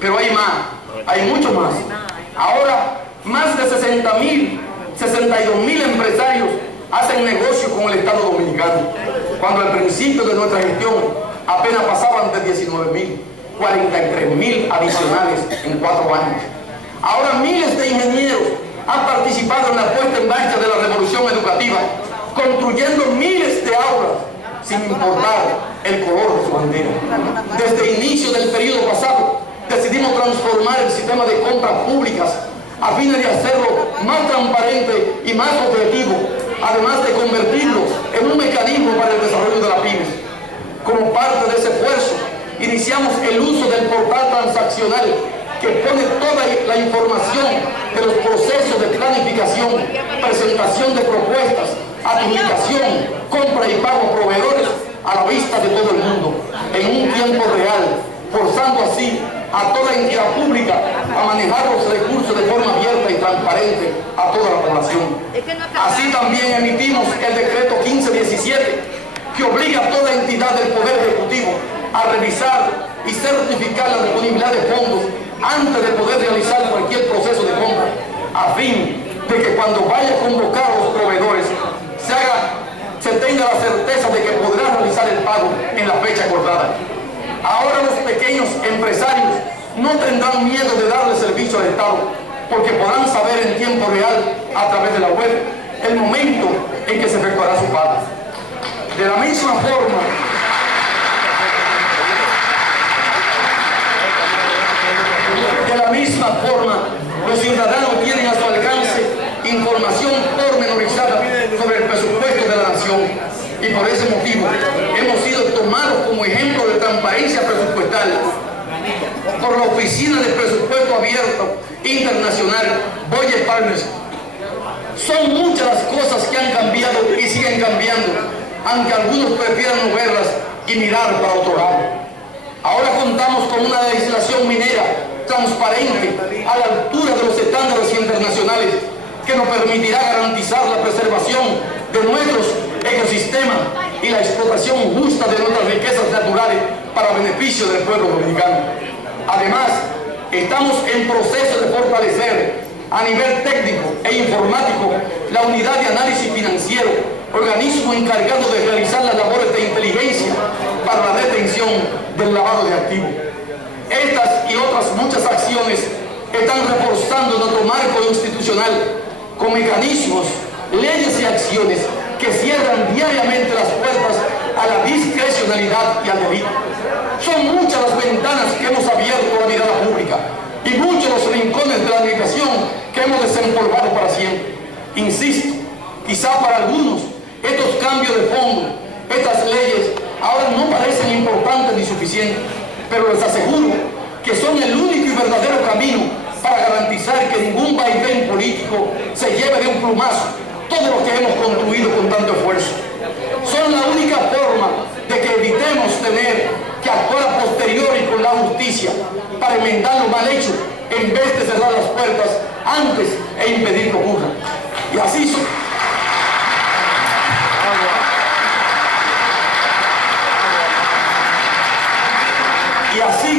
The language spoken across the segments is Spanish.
pero hay más, hay mucho más. Ahora, más de 62.000 empresarios hacen negocio con el Estado Dominicano, cuando al principio de nuestra gestión apenas pasaban de 19.000, 43.000 adicionales en 4 años. Ahora miles de ingenieros han participado en la puesta en marcha de la revolución educativa, construyendo miles de aulas sin importar el color de su bandera. Desde el inicio del periodo pasado decidimos transformar el sistema de compras públicas a fin de hacerlo más transparente y más objetivo, además de convertirlo en un mecanismo para el desarrollo de las pymes. Como parte de ese esfuerzo, iniciamos el uso del portal transaccional que pone toda la información de los procesos de planificación, presentación de propuestas, adjudicación, compra y pago a proveedores a la vista de todo el mundo, en un tiempo real, forzando así a toda entidad pública a manejar los recursos de forma abierta y transparente a toda la población. Así también emitimos el decreto 1517, que obliga a toda entidad del Poder Ejecutivo a revisar y certificar la disponibilidad de fondos antes de poder realizar cualquier proceso de compra, a fin de que cuando vaya a convocar a los proveedores se tenga la certeza de que podrá realizar el pago en la fecha acordada. Ahora los pequeños empresarios no tendrán miedo de darle servicio al Estado, porque podrán saber en tiempo real, a través de la web, el momento en que se efectuará su pago. De la misma forma, los ciudadanos tienen a su alcance información pormenorizada sobre el presupuesto de la nación, y por ese motivo hemos sido tomados como ejemplo de transparencia presupuestal por la Oficina de Presupuesto Abierto Internacional Budget Partners. Son muchas las cosas que han cambiado y siguen cambiando, aunque algunos prefieran no verlas y mirar para otro lado. Ahora contamos con una legislación minera transparente, a la altura de los estándares internacionales, que nos permitirá garantizar la preservación de nuestros ecosistemas y la explotación justa de nuestras riquezas naturales para beneficio del pueblo dominicano. Además, estamos en proceso de fortalecer a nivel técnico e informático la unidad de análisis financiero, organismo encargado de realizar las labores de inteligencia para la detención del lavado de activos. Estas y otras muchas acciones están reforzando nuestro marco institucional con mecanismos, leyes y acciones que cierran diariamente las puertas a la discrecionalidad y al delito. Son muchas las ventanas que hemos abierto a la mirada pública y muchos los rincones de la administración que hemos desempolvado para siempre. Insisto, quizá para algunos estos cambios de fondo, estas leyes, ahora no parecen importantes ni suficientes, pero les aseguro que son el único y verdadero camino para garantizar que ningún vaivén político se lleve de un plumazo todo lo que hemos construido con tanto esfuerzo. Son la única forma de que evitemos tener que actuar a posteriori con la justicia para enmendar lo mal hecho, en vez de cerrar las puertas antes e impedir que ocurra. Y así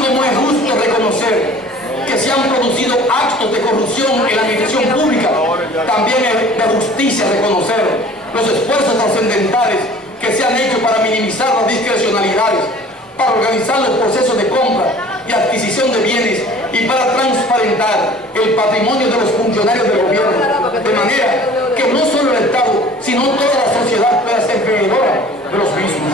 como es justo reconocer que se han producido actos de corrupción en la administración pública, también es de justicia reconocer los esfuerzos trascendentales que se han hecho para minimizar las discrecionalidades, para organizar los procesos de compra y adquisición de bienes y para transparentar el patrimonio de los funcionarios del gobierno, de manera que no solo el Estado, sino toda la sociedad pueda ser veedora de los mismos.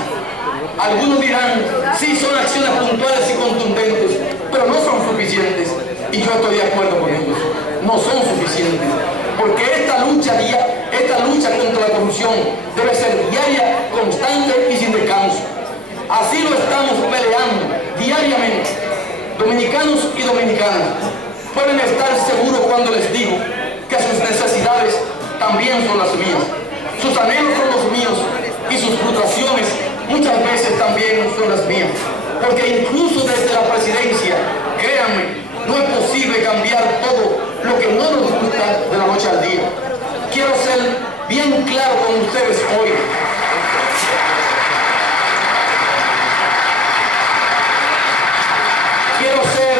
Algunos dirán, sí, son acciones puntuales y contundentes, pero no son suficientes. Y yo estoy de acuerdo con ellos. No son suficientes. Porque esta lucha contra la corrupción debe ser diaria, constante y sin descanso. Así lo estamos peleando diariamente. Dominicanos y dominicanas pueden estar seguros cuando les digo que sus necesidades también son las mías. Sus anhelos son los míos y sus frustraciones muchas veces también son las mías, porque incluso desde la presidencia, créanme, no es posible cambiar todo lo que no nos gusta de la noche al día. Quiero ser bien claro con ustedes hoy. Quiero ser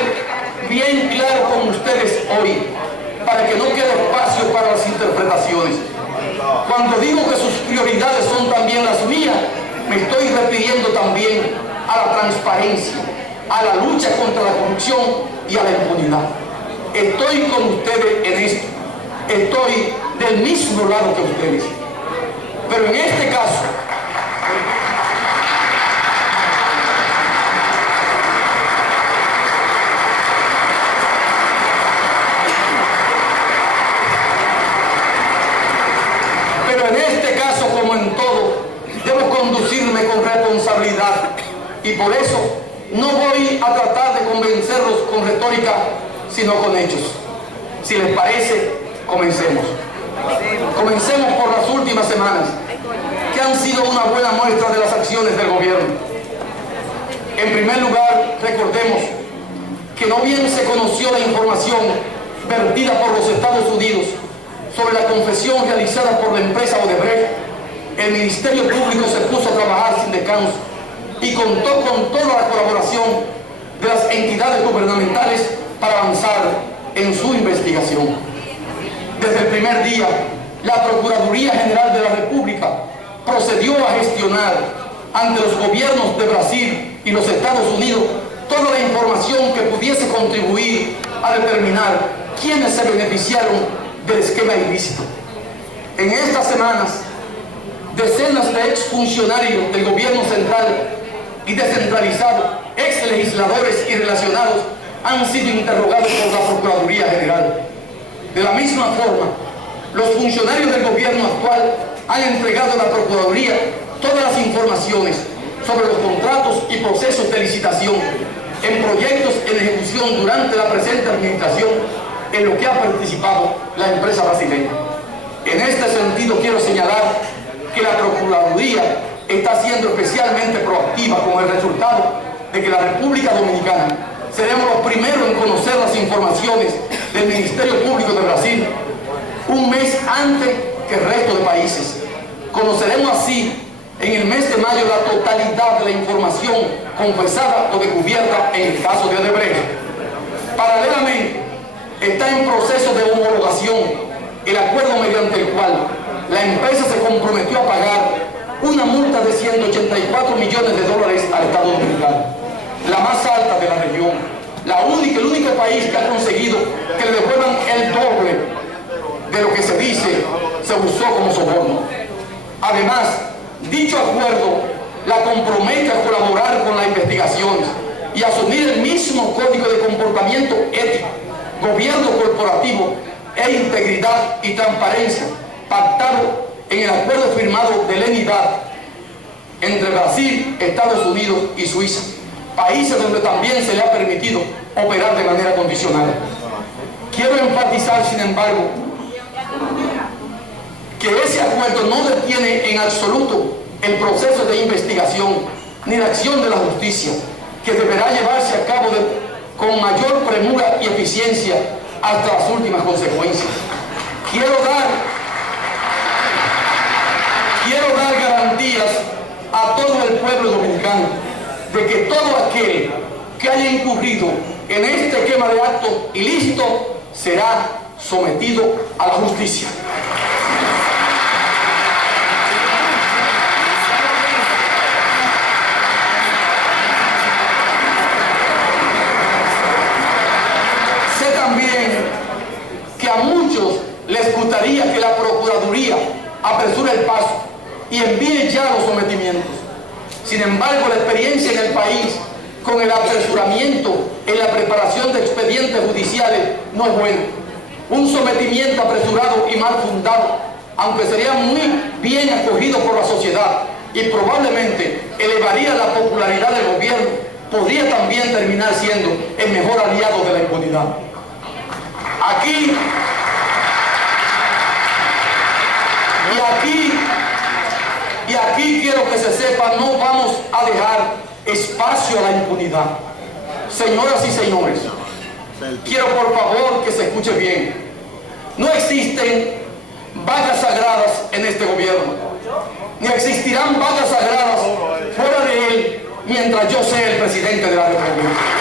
hoy para que no quede espacio para las interpretaciones. Cuando digo que sus prioridades son también las mías, me estoy refiriendo también a la transparencia, a la lucha contra la corrupción y a la impunidad. Estoy con ustedes en esto. Estoy del mismo lado que ustedes. Pero en este caso, como en todo, debo conducirme con responsabilidad, y por eso no voy a tratar de convencerlos con retórica, sino con hechos. Si les parece, comencemos. Comencemos por las últimas semanas, que han sido una buena muestra de las acciones del gobierno. En primer lugar, recordemos que no bien se conoció la información vertida por los Estados Unidos sobre la confesión realizada por la empresa Odebrecht, el Ministerio Público se puso a trabajar sin descanso y contó con toda la colaboración de las entidades gubernamentales para avanzar en su investigación. Desde el primer día, la Procuraduría General de la República procedió a gestionar ante los gobiernos de Brasil y los Estados Unidos toda la información que pudiese contribuir a determinar quiénes se beneficiaron del esquema ilícito. En estas semanas, decenas de exfuncionarios del gobierno central y descentralizado, ex legisladores y relacionados, han sido interrogados por la Procuraduría General. De la misma forma, los funcionarios del gobierno actual han entregado a la Procuraduría todas las informaciones sobre los contratos y procesos de licitación en proyectos en ejecución durante la presente administración, en lo que ha participado la empresa brasileña. En este sentido, quiero señalar que la Procuraduría está siendo especialmente proactiva, con el resultado de que la República Dominicana seremos los primeros en conocer las informaciones del Ministerio Público de Brasil un mes antes que el resto de países. Conoceremos así en el mes de mayo la totalidad de la información confesada o descubierta en el caso de Odebrecht. Paralelamente, está en proceso de homologación el acuerdo mediante el cual la empresa se comprometió a pagar una multa de 184 millones de dólares al Estado Dominicano, la más alta de la región, el único país que ha conseguido que le devuelvan el doble de lo que se dice se usó como soborno. Además, dicho acuerdo la compromete a colaborar con las investigaciones y asumir el mismo código de comportamiento ético, gobierno corporativo e integridad y transparencia pactado en el acuerdo firmado de lenidad entre Brasil, Estados Unidos y Suiza, países donde también se le ha permitido operar de manera condicional. Quiero enfatizar, sin embargo, que ese acuerdo no detiene en absoluto el proceso de investigación ni la acción de la justicia, que deberá llevarse a cabo con mayor premura y eficiencia hasta las últimas consecuencias. Quiero dar garantías a todo el pueblo dominicano de que todo aquel que haya incurrido en este esquema de actos ilícitos será sometido a la justicia. Sé también que a muchos les gustaría que la Procuraduría apresure el paso y envíe ya los sometimientos. Sin embargo, la experiencia en el país con el apresuramiento en la preparación de expedientes judiciales no es buena. Un sometimiento apresurado y mal fundado, aunque sería muy bien acogido por la sociedad y probablemente elevaría la popularidad del gobierno, podría también terminar siendo el mejor aliado de la impunidad. Y aquí quiero que se sepa, no vamos a dejar espacio a la impunidad. Señoras y señores, quiero por favor que se escuche bien. No existen vacas sagradas en este gobierno, ni existirán vacas sagradas fuera de él mientras yo sea el presidente de la República.